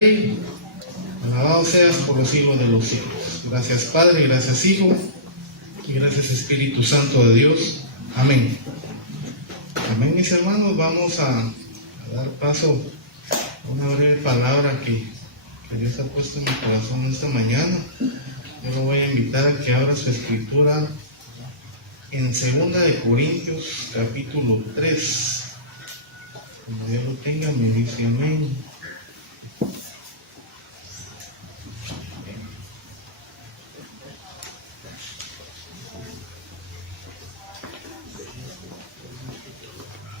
Alabado seas por los siglos de los siglos. Gracias Padre, gracias Hijo y gracias Espíritu Santo de Dios. Amén. Amén, mis hermanos. Vamos a dar paso a una breve palabra que Dios ha puesto en mi corazón esta mañana. Yo lo voy a invitar a que abra su escritura en 2 de Corintios capítulo 3. Cuando Dios lo tenga, me dice amén.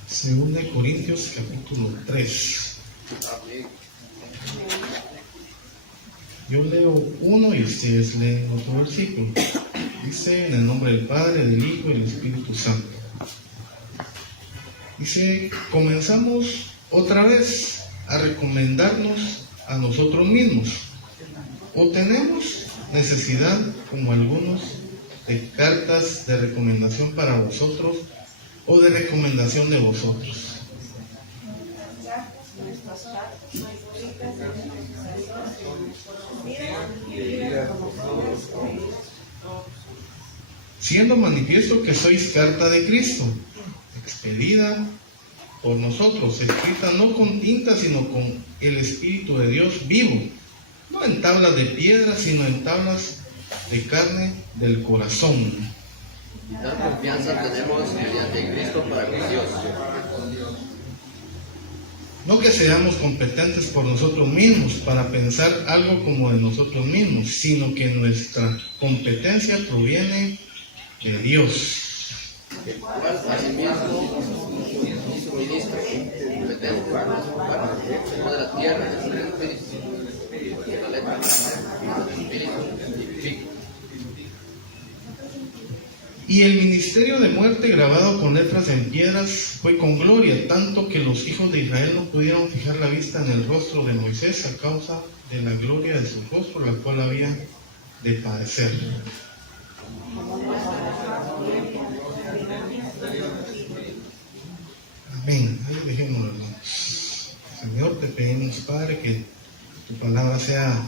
Segunda de Corintios capítulo 3. Yo leo uno y ustedes leen otro versículo. Dice: en el nombre del Padre, del Hijo y del Espíritu Santo. Dice: comenzamos otra vez a recomendarnos a nosotros mismos. ¿O tenemos necesidad, como algunos, de cartas de recomendación para vosotros o de recomendación de vosotros? Siendo manifiesto que sois carta de Cristo, expedida por nosotros, escrita no con tinta, sino con el Espíritu de Dios vivo, no en tablas de piedra, sino en tablas de carne del corazón. Tal confianza tenemos mediante Cristo para con Dios. No que seamos competentes por nosotros mismos para pensar algo como de nosotros mismos, sino que nuestra competencia proviene de Dios. El cual asimismo hizo ministro competente no de la tierra, del Espíritu, que la letra del Espíritu vivifica. Y el ministerio de muerte grabado con letras en piedras fue con gloria, tanto que los hijos de Israel no pudieron fijar la vista en el rostro de Moisés a causa de la gloria de su rostro, la cual había de padecer. Amén. Ahí dejémoslo, hermanos. Señor, te pedimos, Padre, que tu palabra sea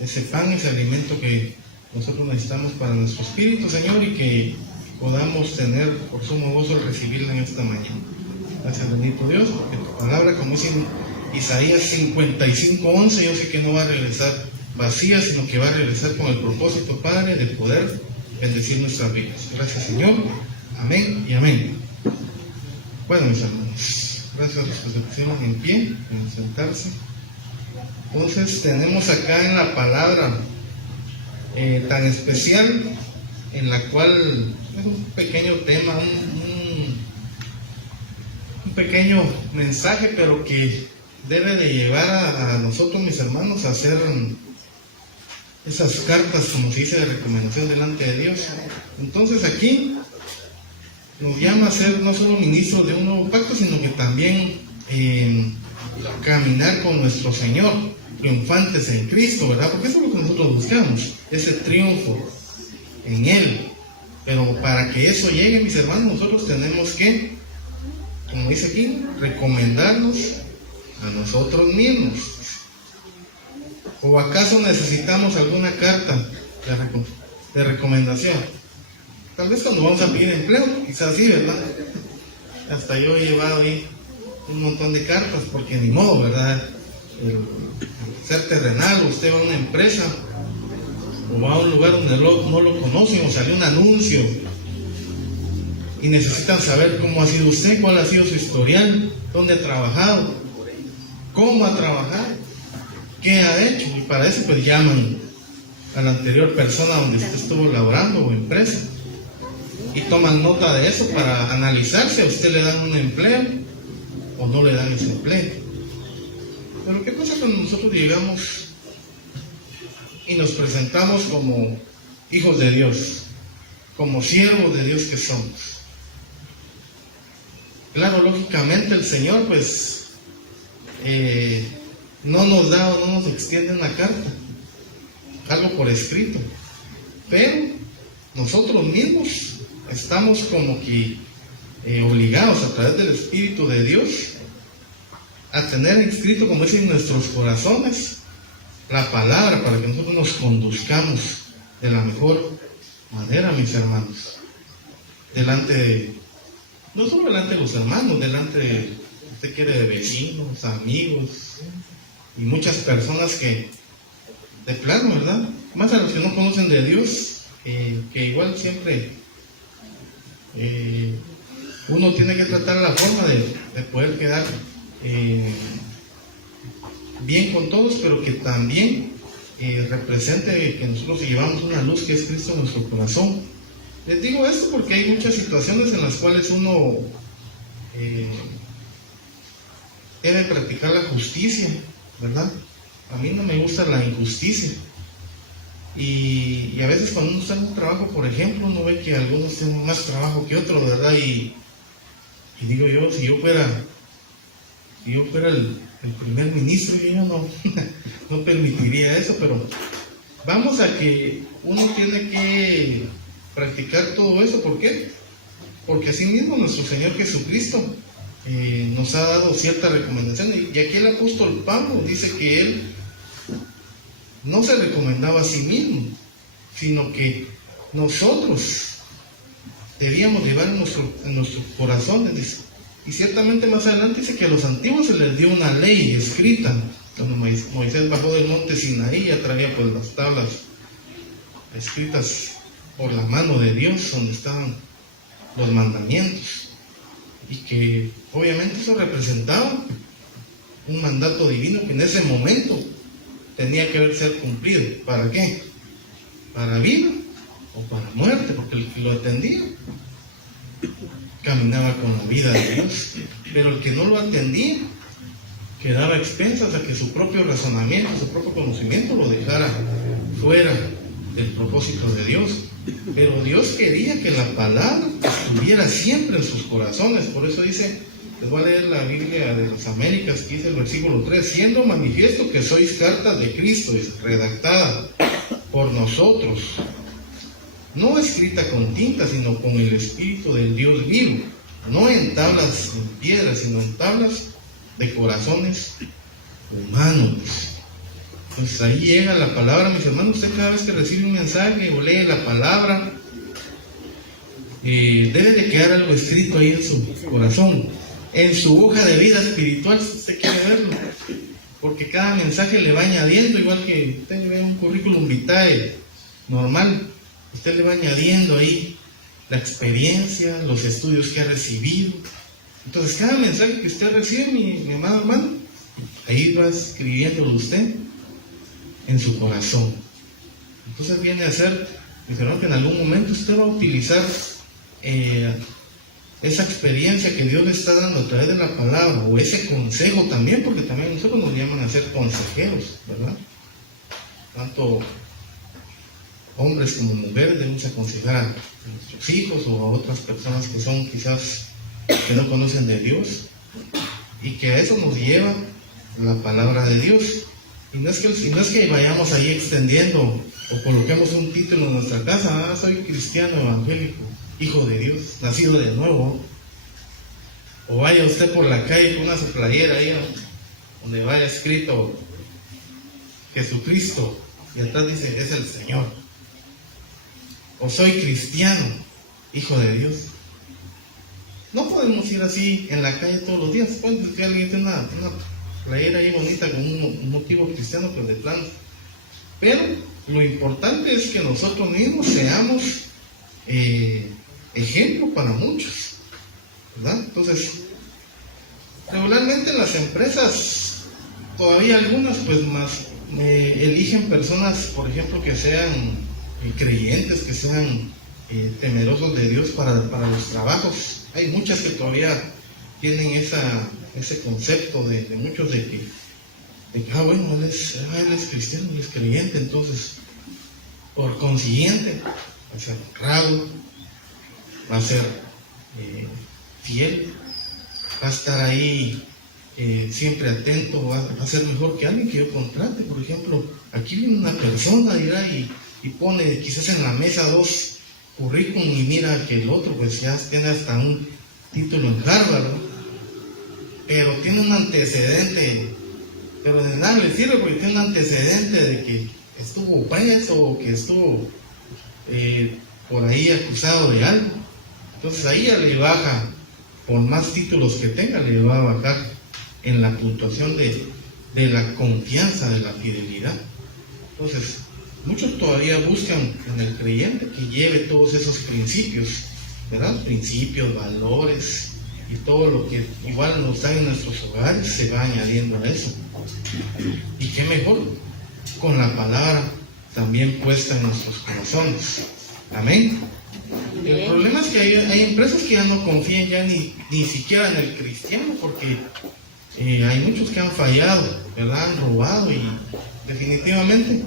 ese pan, ese alimento que nosotros necesitamos para nuestro espíritu, Señor, y que podamos tener por sumo gozo el recibirla en esta mañana. Gracias, bendito Dios, porque tu palabra, como dice Isaías 55:11, yo sé que no va a regresar vacía, sino que va a regresar con el propósito, Padre, de poder bendecir nuestras vidas. Gracias, Señor. Amén y amén. Bueno, mis hermanos, gracias a los que se pusieron en pie, en sentarse. Entonces, tenemos acá en la palabra tan especial, en la cual es un pequeño tema, un pequeño mensaje, pero que debe de llevar a nosotros, mis hermanos, a hacer esas cartas, como se dice, de recomendación delante de Dios. Entonces aquí nos llama a ser no solo ministros de un nuevo pacto, sino que también caminar con nuestro Señor, triunfantes en Cristo, ¿verdad? Porque eso es lo que nosotros buscamos, ese triunfo en Él. Pero para que eso llegue, mis hermanos, nosotros tenemos que, como dice aquí, recomendarnos a nosotros mismos. ¿O acaso necesitamos alguna carta de recomendación? Tal vez cuando vamos a pedir empleo, quizás sí, ¿verdad? Hasta yo he llevado ahí un montón de cartas, porque ni modo, ¿verdad? El ser terrenal, usted va a una empresa o va a un lugar donde no lo conocen, o sale un anuncio y necesitan saber cómo ha sido usted, cuál ha sido su historial, dónde ha trabajado, cómo ha trabajado, qué ha hecho, y para eso pues llaman a la anterior persona donde usted estuvo laborando o empresa y toman nota de eso para analizar si a usted le dan un empleo o no le dan ese empleo. Pero ¿qué pasa cuando nosotros llegamos y nos presentamos como hijos de Dios, como siervos de Dios que somos? Claro, lógicamente el Señor pues no nos da o no nos extiende una carta, algo por escrito, pero nosotros mismos estamos como que obligados a través del Espíritu de Dios a tener inscrito, como dicen, en nuestros corazones la palabra, para que nosotros nos conduzcamos de la mejor manera, mis hermanos, no solo delante de los hermanos, usted quiere, de vecinos, amigos y muchas personas que, de plano, ¿verdad? Más a los que no conocen de Dios, que igual siempre uno tiene que tratar la forma de poder quedar bien con todos, pero que también represente que nosotros llevamos una luz que es Cristo en nuestro corazón. Les digo esto porque hay muchas situaciones en las cuales uno debe practicar la justicia, ¿verdad? A mí no me gusta la injusticia. Y a veces cuando uno está en un trabajo, por ejemplo, uno ve que algunos tienen más trabajo que otros, ¿verdad? Y digo yo, si yo fuera el primer ministro, yo no permitiría eso, pero vamos a que uno tiene que practicar todo eso. ¿Por qué? Porque así mismo nuestro Señor Jesucristo nos ha dado ciertas recomendaciones. Y aquí el apóstol Pablo dice que él no se recomendaba a sí mismo, sino que nosotros debíamos llevar en nuestros corazones, dice. Y ciertamente más adelante dice que a los antiguos se les dio una ley escrita. Cuando Moisés bajó del monte Sinaí, ya traía pues las tablas escritas por la mano de Dios, donde estaban los mandamientos. Y que obviamente eso representaba un mandato divino que en ese momento tenía que ser cumplido. ¿Para qué? ¿Para vida o para muerte? Porque el que lo atendía caminaba con la vida de Dios, pero el que no lo atendía quedaba a expensas a que su propio razonamiento, su propio conocimiento lo dejara fuera del propósito de Dios. Pero Dios quería que la palabra estuviera siempre en sus corazones. Por eso dice, les voy a leer la Biblia de las Américas, que dice el versículo 3: siendo manifiesto que sois cartas de Cristo, redactada por nosotros, no escrita con tinta, sino con el Espíritu del Dios vivo, no en tablas en piedra, sino en tablas de corazones humanos. Pues ahí llega la palabra, mis hermanos. Usted cada vez que recibe un mensaje o lee la palabra, debe de quedar algo escrito ahí en su corazón, en su hoja de vida espiritual, si usted quiere verlo, porque cada mensaje le va añadiendo, igual que usted ve un currículum vitae normal, usted le va añadiendo ahí la experiencia, los estudios que ha recibido. Entonces cada mensaje que usted recibe, mi amado hermano, ahí va escribiéndolo usted en su corazón. Entonces viene a ser, mis hermanos, que en algún momento usted va a utilizar esa experiencia que Dios le está dando a través de la palabra, o ese consejo también, porque también nosotros nos llaman a ser consejeros, ¿verdad? Tanto hombres como mujeres debemos aconsejar a nuestros hijos o a otras personas que son quizás que no conocen de Dios, y que a eso nos lleva la palabra de Dios. Y no es que vayamos ahí extendiendo o coloquemos un título en nuestra casa: soy cristiano evangélico, hijo de Dios, nacido de nuevo. O vaya usted por la calle con una playera ahí donde vaya escrito Jesucristo y atrás dice es el Señor. O soy cristiano, hijo de Dios. No podemos ir así en la calle todos los días. Puede que alguien tiene una playera ahí bonita con un motivo cristiano, pero de plano. Pero lo importante es que nosotros mismos seamos ejemplo para muchos, ¿verdad? Entonces, regularmente las empresas, todavía algunas pues más eligen personas, por ejemplo, que sean creyentes, que sean temerosos de Dios para los trabajos. Hay muchas que todavía tienen ese concepto de muchos de que bueno, él es cristiano, él es creyente, entonces por consiguiente va a ser honrado, va a ser fiel, va a estar ahí siempre atento, va a ser mejor que alguien que yo contrate. Por ejemplo, aquí viene una persona, dirá, y pone quizás en la mesa 2 currículum, y mira que el otro pues ya tiene hasta un título en Harvard, ¿no? pero tiene un antecedente, pero de nada le sirve porque tiene un antecedente de que estuvo preso o que estuvo por ahí acusado de algo. Entonces ahí ya le baja, por más títulos que tenga, le va a bajar en la puntuación de la confianza, de la fidelidad. Entonces, muchos todavía buscan en el creyente que lleve todos esos principios, ¿verdad? Principios, valores y todo lo que igual nos da en nuestros hogares se va añadiendo a eso. Y qué mejor con la palabra también puesta en nuestros corazones. Amén. El problema es que hay empresas que ya no confían ya ni siquiera en el cristiano, porque hay muchos que han fallado, ¿verdad? Han robado y definitivamente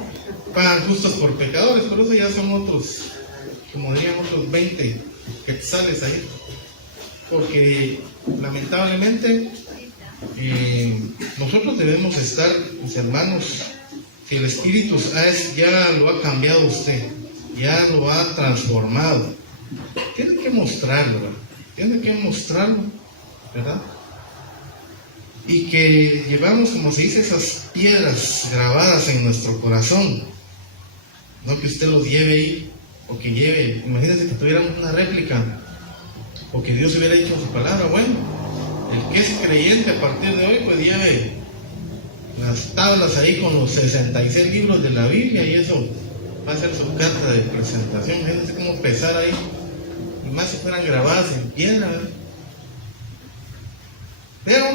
pagan justos por pecadores. Por eso ya son otros, como dirían, otros 20 quetzales ahí, porque lamentablemente nosotros debemos estar, mis hermanos, si el Espíritu ya lo ha cambiado usted, ya lo ha transformado, tiene que mostrarlo, ¿verdad? Y que llevamos, como se dice, esas piedras grabadas en nuestro corazón, no que usted los lleve ahí, o que lleve, imagínense que tuviéramos una réplica, o que Dios hubiera dicho su palabra. Bueno, el que es creyente a partir de hoy, pues lleve las tablas ahí con los 66 libros de la Biblia, y eso va a ser su carta de presentación. Imagínense cómo pesar ahí, y más si fueran grabadas en piedra, ¿verdad? Pero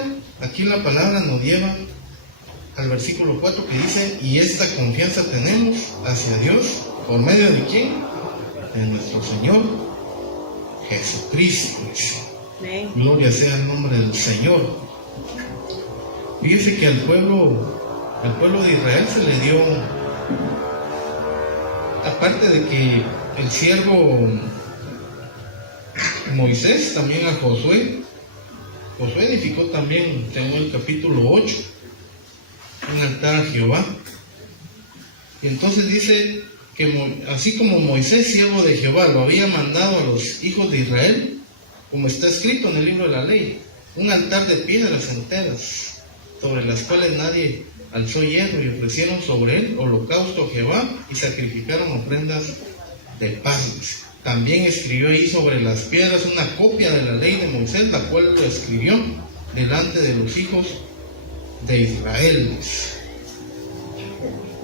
aquí la palabra nos lleva al versículo 4 que dice: y esta confianza tenemos hacia Dios, ¿por medio de quién? De nuestro Señor Jesucristo. Gloria sea el nombre del Señor. Fíjese que al pueblo de Israel se le dio, aparte de que el siervo Moisés, también a Josué edificó también, según el capítulo 8, un altar a Jehová. Y entonces dice que así como Moisés, siervo de Jehová, lo había mandado a los hijos de Israel, como está escrito en el libro de la ley, un altar de piedras enteras, sobre las cuales nadie alzó hierro, y ofrecieron sobre él holocausto a Jehová y sacrificaron ofrendas de paz. También escribió ahí sobre las piedras una copia de la ley de Moisés, la cual lo escribió delante de los hijos de Israel.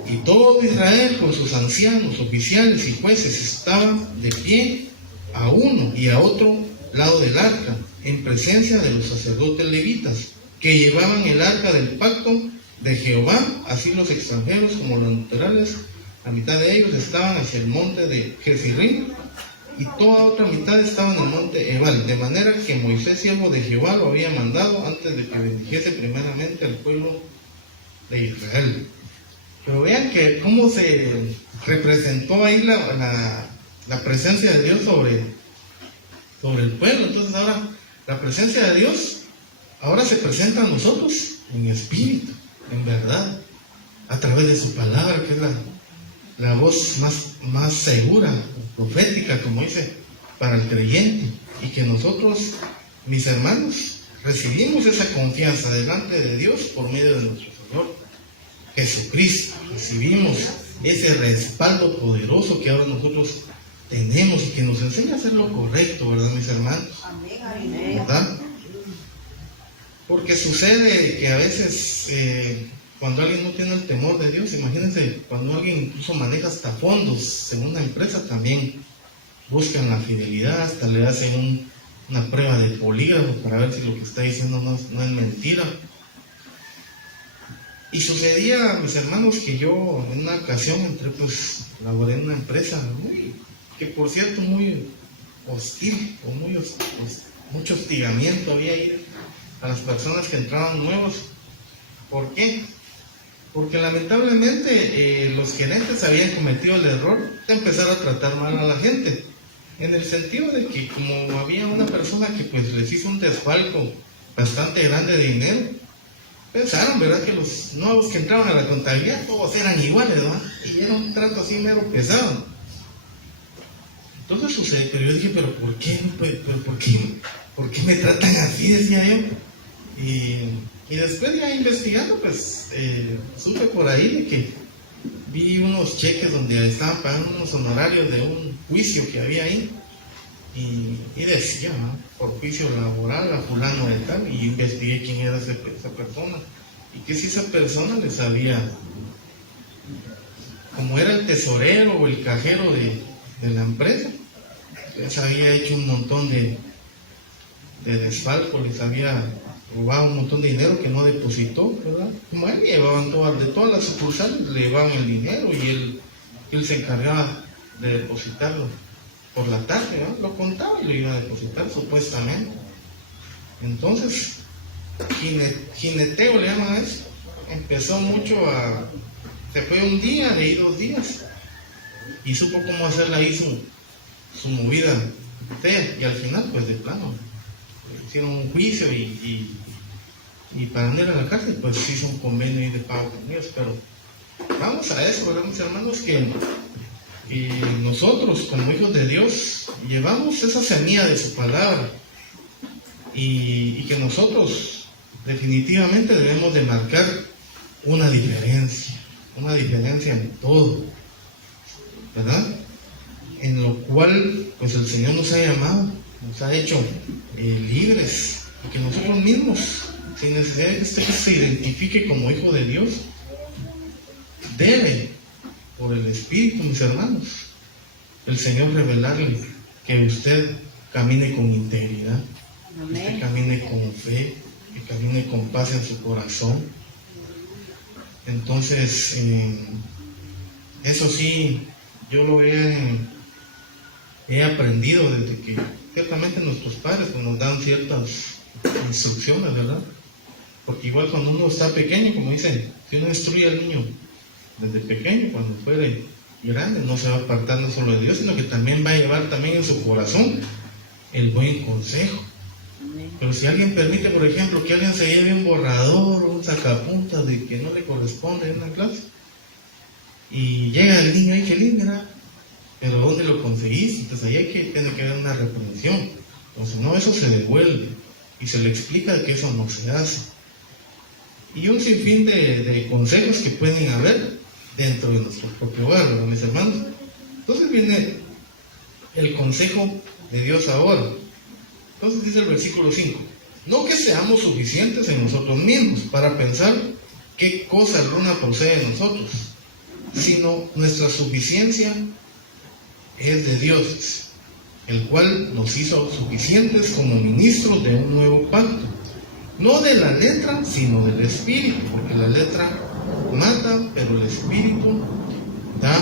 Y todo Israel con sus ancianos, oficiales y jueces estaban de pie a uno y a otro lado del arca, en presencia de los sacerdotes levitas, que llevaban el arca del pacto de Jehová. Así los extranjeros como los naturales, la mitad de ellos estaban hacia el monte de Jezreel, y toda otra mitad estaba en el monte Ebal, de manera que Moisés, siervo de Jehová, lo había mandado antes de que bendijese primeramente al pueblo de Israel. Pero vean que cómo se representó ahí la presencia de Dios sobre el pueblo. Entonces ahora la presencia de Dios ahora se presenta a nosotros en espíritu, en verdad, a través de su palabra, que es la voz más segura, profética, como dice, para el creyente. Y que nosotros, mis hermanos, recibimos esa confianza delante de Dios por medio de nuestro Señor Jesucristo. Recibimos ese respaldo poderoso que ahora nosotros tenemos y que nos enseña a hacer lo correcto, ¿verdad, mis hermanos? ¿Verdad? Porque sucede que a veces cuando alguien no tiene el temor de Dios, imagínense, cuando alguien incluso maneja hasta fondos en una empresa, también buscan la fidelidad, hasta le hacen una prueba de polígrafo para ver si lo que está diciendo no es mentira. Y sucedía, mis hermanos, que yo en una ocasión laboré en una empresa que, por cierto, muy hostil, o mucho hostigamiento había ahí a las personas que entraban nuevos. ¿Por qué? Porque lamentablemente los gerentes habían cometido el error de empezar a tratar mal a la gente, en el sentido de que como había una persona que pues les hizo un desfalco bastante grande de dinero, pensaron, ¿verdad?, que los nuevos que entraban a la contabilidad todos eran iguales, ¿verdad? Y era un trato así mero pesado. Entonces sucede, pero yo dije, ¿pero por qué? ¿Por qué me tratan así?, decía yo. Y después ya investigando, pues supe por ahí de que vi unos cheques donde estaban pagando unos honorarios de un juicio que había ahí. Y decía, ¿no? Por juicio laboral a fulano de tal, y investigué quién era esa persona. Y que si esa persona les había, como era el tesorero o el cajero de la empresa, les había hecho un montón de desfalco, les había robado un montón de dinero que no depositó, ¿verdad? Como a él llevaban de todas las sucursales, le llevaban el dinero y él se encargaba de depositarlo por la tarde, ¿verdad? Lo contaba y lo iba a depositar supuestamente. Entonces, jineteo le llaman a eso. Empezó mucho se fue un día, de ahí 2 días, y supo cómo hacerla ahí su movida fea, y al final, pues de plano, hicieron un juicio y para no ir a la cárcel, pues hizo un convenio ahí de pago con ellos. Pero vamos a eso, ¿verdad, mis hermanos? Que nosotros, como hijos de Dios, llevamos esa semilla de su palabra, y que nosotros definitivamente debemos de marcar una diferencia en todo, ¿verdad? En lo cual, pues el Señor nos ha llamado, nos ha hecho libres, y que nosotros mismos, sin necesidad de que usted se identifique como hijo de Dios, debe, por el Espíritu, mis hermanos, el Señor revelarle que usted camine con integridad, que usted camine con fe, que camine con paz en su corazón. Entonces, eso sí, yo lo he aprendido desde que ciertamente nuestros padres pues, nos dan ciertas instrucciones, ¿verdad? Porque igual cuando uno está pequeño, como dicen, si uno instruye al niño desde pequeño, cuando fuere grande, no se va a apartar no solo de Dios, sino que también va a llevar también en su corazón el buen consejo. Pero si alguien permite, por ejemplo, que alguien se lleve un borrador o un sacapuntas de que no le corresponde en una clase, y llega el niño ahí feliz, mira, pero ¿dónde lo conseguiste? Entonces ahí tiene que haber una reprensión. Entonces no, eso se devuelve y se le explica que eso no se hace. Y un sinfín de consejos que pueden haber dentro de nuestro propio hogar, ¿verdad, mis hermanos? Entonces viene el consejo de Dios ahora. Entonces dice el versículo 5, no que seamos suficientes en nosotros mismos para pensar qué cosa alguna procede de nosotros, sino nuestra suficiencia es de Dios, el cual nos hizo suficientes como ministros de un nuevo pacto, no de la letra, sino del Espíritu, porque la letra mata, pero el Espíritu da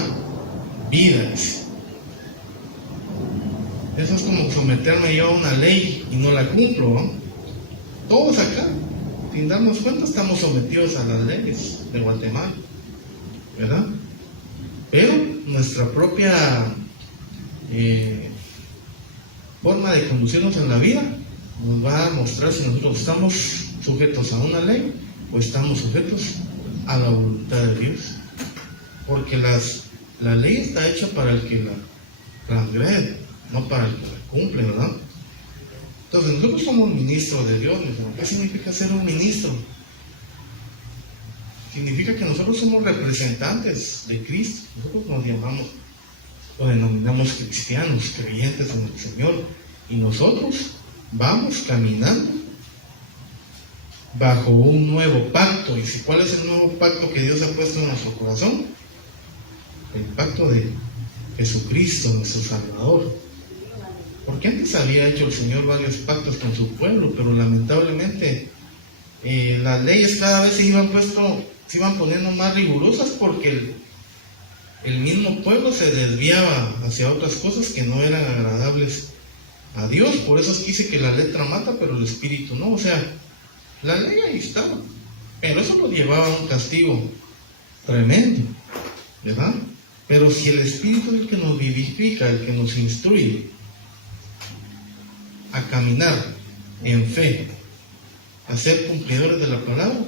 vida. Eso es como someterme yo a una ley y no la cumplo, ¿no? Todos acá, sin darnos cuenta, estamos sometidos a las leyes de Guatemala, ¿verdad? Pero nuestra propia forma de conducirnos en la vida nos va a mostrar si nosotros estamos sujetos a una ley o estamos sujetos a la voluntad de Dios. Porque la ley está hecha para el que la transgrede, no para el que la cumple, ¿verdad? Entonces nosotros somos ministros de Dios. ¿Qué significa ser un ministro? Significa que nosotros somos representantes de Cristo. Nosotros nos llamamos o denominamos cristianos, creyentes en el Señor, y nosotros vamos caminando bajo un nuevo pacto. ¿Y cuál es el nuevo pacto que Dios ha puesto en nuestro corazón? El pacto de Jesucristo, nuestro Salvador. Porque antes había hecho el Señor varios pactos con su pueblo, pero lamentablemente las leyes cada vez se iban poniendo más rigurosas, porque el mismo pueblo se desviaba hacia otras cosas que no eran agradables a Dios. Por eso es que dice que la letra mata, pero el Espíritu no. O sea, la ley ahí estaba, pero eso lo llevaba a un castigo tremendo, ¿verdad? Pero si el Espíritu es el que nos vivifica, el que nos instruye a caminar en fe, a ser cumplidores de la palabra,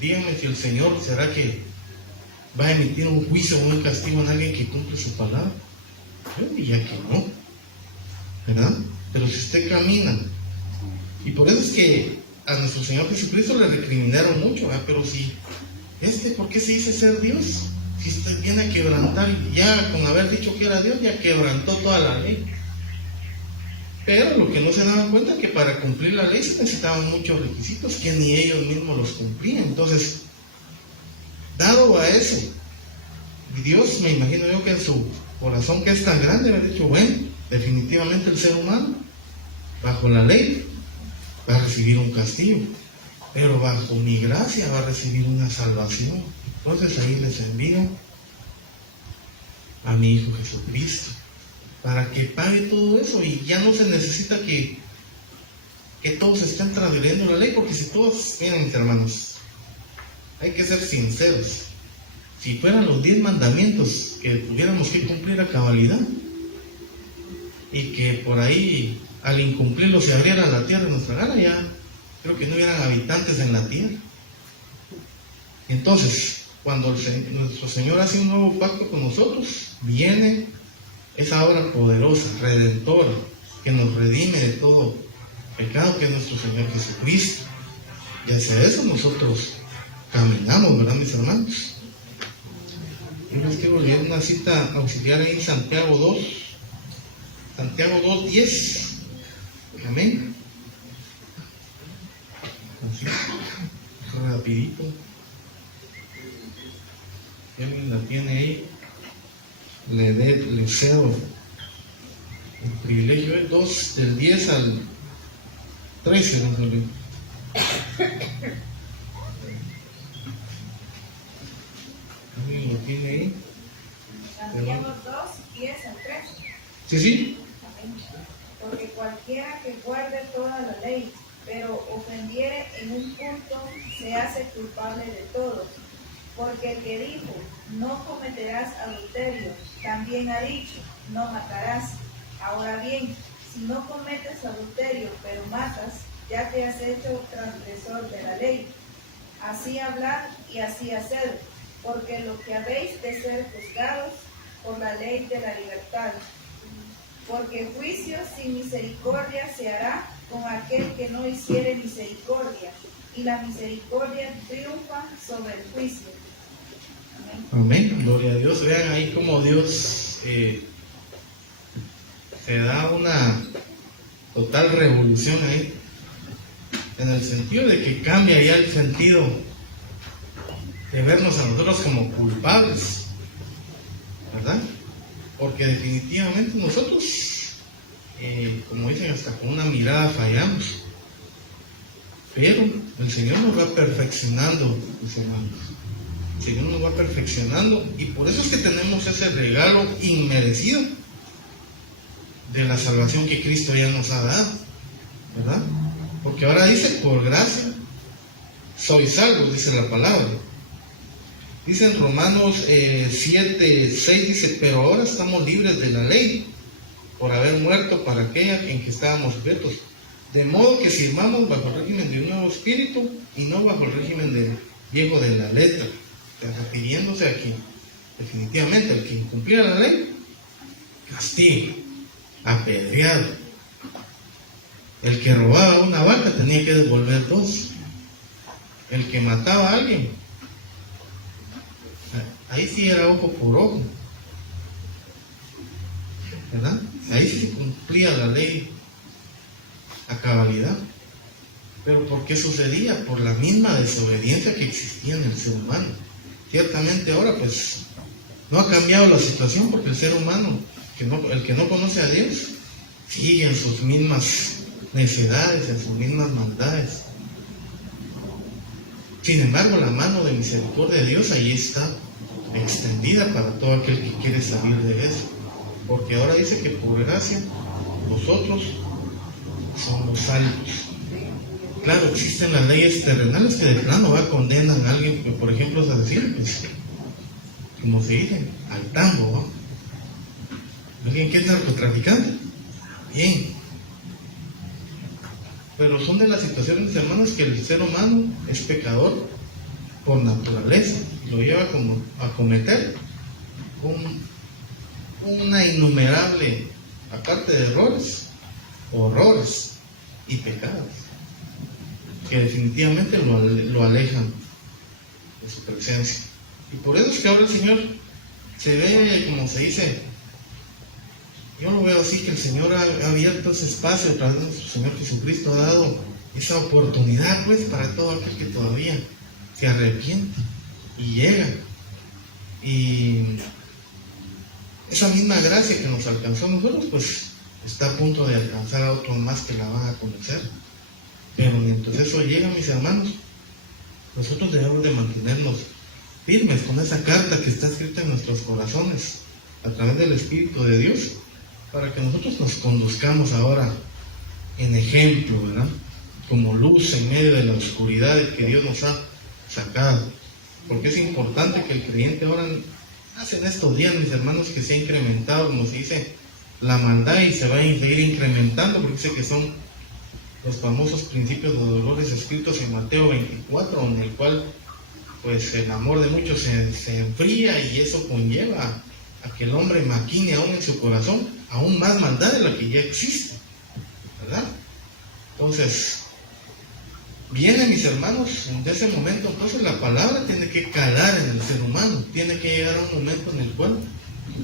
díganme si el Señor será que va a emitir un juicio o un castigo en alguien que cumple su palabra. Yo diría que no, ¿verdad? Pero si usted camina, y por eso es que a nuestro Señor Jesucristo le recriminaron mucho, ¿verdad? Pero si, ¿por qué se dice ser Dios? Si usted viene a quebrantar, ya con haber dicho que era Dios, ya quebrantó toda la ley. Pero lo que no se daban cuenta es que para cumplir la ley se necesitaban muchos requisitos que ni ellos mismos los cumplían. Entonces, dado a eso, Dios, me imagino yo que en su corazón, que es tan grande, me ha dicho, bueno, definitivamente el ser humano, bajo la ley, va a recibir un castigo, pero bajo mi gracia va a recibir una salvación. Entonces ahí les envío a mi Hijo Jesucristo, para que pague todo eso, y ya no se necesita que todos estén transgrediendo la ley, porque si todos, miren mis hermanos, hay que ser sinceros. Si fueran los 10 mandamientos que tuviéramos que cumplir a cabalidad, y que por ahí al incumplirlo se abriera la tierra de nuestra gana, ya creo que no hubieran habitantes en la tierra. Entonces, cuando nuestro Señor hace un nuevo pacto con nosotros, viene esa obra poderosa, redentora, que nos redime de todo pecado, que es nuestro Señor Jesucristo. Y hacia eso nosotros caminamos, ¿verdad, mis hermanos? Yo les quiero leer una cita auxiliar ahí en Santiago 2, Santiago 2:10. Amén. Así, rapidito. ¿Alguien la tiene ahí? Le cedo el privilegio. Es 2, del 10 al 13. ¿Alguien lo tiene ahí? Santiago 2, 10 al 13. Sí, sí. Porque cualquiera que guarde toda la ley, pero ofendiere en un punto, se hace culpable de todo. Porque el que dijo, no cometerás adulterio, también ha dicho, no matarás. Ahora bien, si no cometes adulterio, pero matas, ya te has hecho transgresor de la ley. Así hablad y así haced, porque lo que habéis de ser juzgados por la ley de la libertad. Porque juicio sin misericordia se hará con aquel que no hiciere misericordia, y la misericordia triunfa sobre el juicio. Amén, gloria a Dios. Vean ahí como Dios se da una total revolución ahí, en el sentido de que cambia ya el sentido de vernos a nosotros como culpables, ¿verdad? Porque definitivamente nosotros, como dicen, hasta con una mirada fallamos, pero el Señor nos va perfeccionando, mis hermanos. El Señor nos va perfeccionando, y por eso es que tenemos ese regalo inmerecido de la salvación que Cristo ya nos ha dado, ¿verdad? Porque ahora dice, por gracia sois salvos, dice la palabra. Dice en Romanos 7:6, dice, pero ahora estamos libres de la ley, por haber muerto para aquella en que estábamos sujetos. De modo que sirvamos bajo el régimen de un nuevo espíritu, y no bajo el régimen del viejo de la letra. Refiriéndose a que definitivamente el que incumplía la ley, castigo, apedreado. El que robaba una vaca tenía que devolver 2. El que mataba a alguien, ahí sí era ojo por ojo, ¿verdad? Ahí sí se cumplía la ley a cabalidad. Pero ¿por qué sucedía? Por la misma desobediencia que existía en el ser humano. Ciertamente ahora pues no ha cambiado la situación, porque el ser humano, el que no conoce a Dios, sigue en sus mismas necedades, en sus mismas maldades. Sin embargo, la mano de misericordia de Dios ahí está extendida para todo aquel que quiere salir de eso, porque ahora dice que por gracia nosotros somos salvos. Claro, existen las leyes terrenales que de plano condenan a alguien, que, por ejemplo, es a decir, pues, como se dice, al tambo, ¿no? Alguien que es narcotraficante, bien, pero son de las situaciones, hermanos, que el ser humano es pecador por naturaleza, lo lleva como a cometer una innumerable, aparte de errores, horrores y pecados. que definitivamente lo alejan de su presencia. Y por eso es que ahora el Señor se ve, como se dice, yo lo veo así, que el Señor ha abierto ese espacio a través de nuestro Señor Jesucristo, ha dado esa oportunidad pues para todo aquel que todavía se arrepiente y llega. Y esa misma gracia que nos alcanzó a nosotros, pues está a punto de alcanzar a otros más que la van a conocer. Pero mientras eso llega, mis hermanos, nosotros debemos de mantenernos firmes con esa carta que está escrita en nuestros corazones a través del Espíritu de Dios, para que nosotros nos conduzcamos ahora en ejemplo, ¿verdad? Como luz en medio de la oscuridad que Dios nos ha sacado. Porque es importante que el creyente ahora, hace en estos días, mis hermanos, que se ha incrementado, como se dice, la maldad, y se va a seguir incrementando, porque dice que son los famosos principios de dolores escritos en Mateo 24, en el cual pues el amor de muchos se enfría, y eso conlleva a que el hombre maquine aún en su corazón aún más maldad de la que ya existe, ¿verdad? Entonces viene, mis hermanos, en ese momento. Entonces la palabra tiene que calar en el ser humano, tiene que llegar a un momento en el cual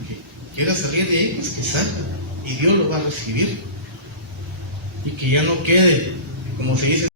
que quiera salir de ahí, pues que salga, y Dios lo va a recibir, y que ya no quede, como se dice